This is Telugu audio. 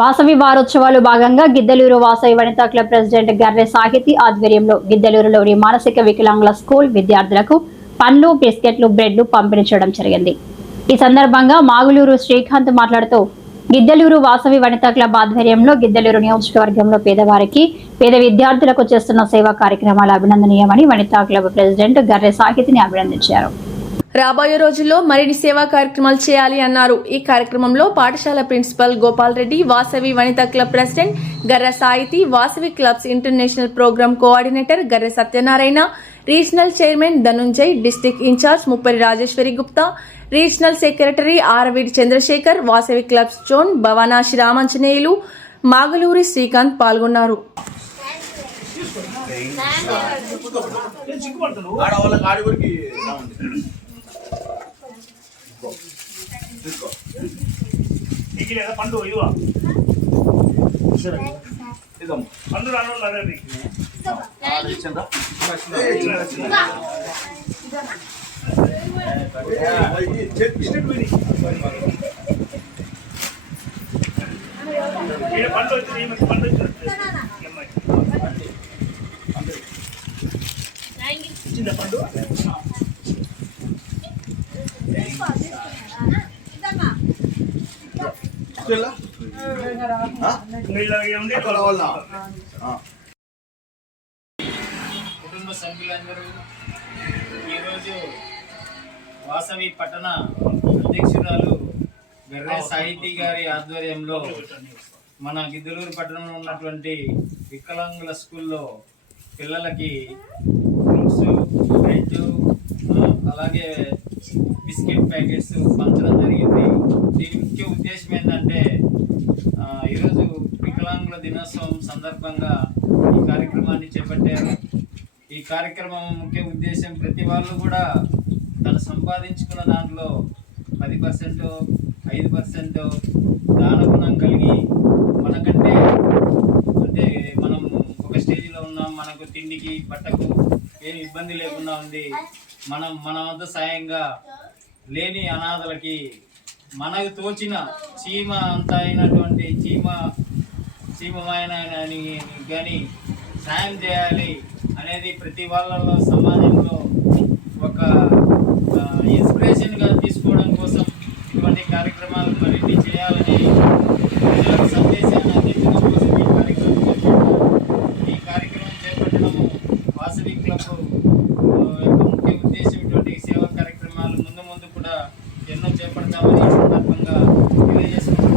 వాసవి వారోత్సవాలు భాగంగా గిద్దలూరు వాసవి వనితా క్లబ్ ప్రెసిడెంట్ గర్రె సాహితి ఆధ్వర్యంలో గిద్దలూరులోని మానసిక వికలాంగుల స్కూల్ విద్యార్థులకు పండ్లు బిస్కెట్లు బ్రెడ్లు పంపిణీ చేయడం జరిగింది. ఈ సందర్భంగా మాగులూరు శ్రీకాంత్ మాట్లాడుతూ గిద్దలూరు వాసవి వనితా క్లబ్ ఆధ్వర్యంలో గిద్దలూరు నియోజకవర్గంలో పేదవారికి పేద విద్యార్థులకు చేస్తున్న సేవా కార్యక్రమాలు అభినందనీయమని వనితా క్లబ్ ప్రెసిడెంట్ గర్రె సాహితిని అభినందించారు. రాబోయే రోజుల్లో మరిన్ని సేవా కార్యక్రమాలు చేయాలి అన్నారు. ఈ కార్యక్రమంలో పాఠశాల principal Gopal Reddy Vasavi Vanitha club president Garre Sahithi Vasavi clubs international program coordinator Garre Satyanarayana regional chairman Dhananjay district incharge Muppari Rajeswari Gupta regional secretary Aravidi Chandrasekhar Vasavi clubs zone Bhavanasi Ramanjaneyulu Magaluri Srikanth పాల్గొన్నారు. ఆడవాళ్ళకి నీకు లేదా పండు ఇదమ్మ. పండు రాను అదే ఇచ్చిందా పండు వచ్చింది ఈ అమ్మాయికి. ఇచ్చిందా పండు వీళ్ళ ఏముంది అక్కడ వాళ్ళ కుటుంబ సభ్యులందరూ ఈరోజు వాసవి పట్టణ అధ్యక్షురాలు గర్రె సాహితీ గారి ఆధ్వర్యంలో మన గిద్దలూరు పట్టణంలో ఉన్నటువంటి వికలాంగుల స్కూల్లో పిల్లలకి ఫ్రూట్స్ బ్రెడ్ అలాగే బిస్కెట్ ప్యాకెట్స్ పంచడం జరిగింది. దీని ముఖ్య ఉద్దేశం ఏంటంటే ఈరోజు వికలాంగుల దినోత్సవం సందర్భంగా ఈ కార్యక్రమాన్ని చేపట్టారు. ఈ కార్యక్రమం ముఖ్య ఉద్దేశం ప్రతి వాళ్ళు కూడా తను సంపాదించుకున్న దాంట్లో పది పర్సెంట్ ఐదు పర్సెంట్ దానగుణం కలిగి మనకంటే అంటే మనం ఒక స్టేజ్లో ఉన్నాం మనకు తిండికి బట్టకు ఏమి ఇబ్బంది లేకుండా ఉంది మనం మన వద్ద సాయంగా లేని అనాథలకి మనకు తోచిన చీమ అంత అయినటువంటి చీమ చీమమైన కానీ సాయం చేయాలి అనేది ప్రతి వాళ్ళలో సమాజంలో ఒక ఇన్స్పిరేషన్గా తీసుకోవడం కోసం ఇటువంటి కార్యక్రమాలు మరిన్ని చేయాలని సందేశాన్ని అందించడం కోసం ఈ కార్యక్రమం చేపట్టడం ఈ కార్యక్రమం చేపట్టడము వాసవి క్లబ్ కూడా ఎన్నో చేపడతామని సందర్భంగా తెలియజేస్తున్నాం.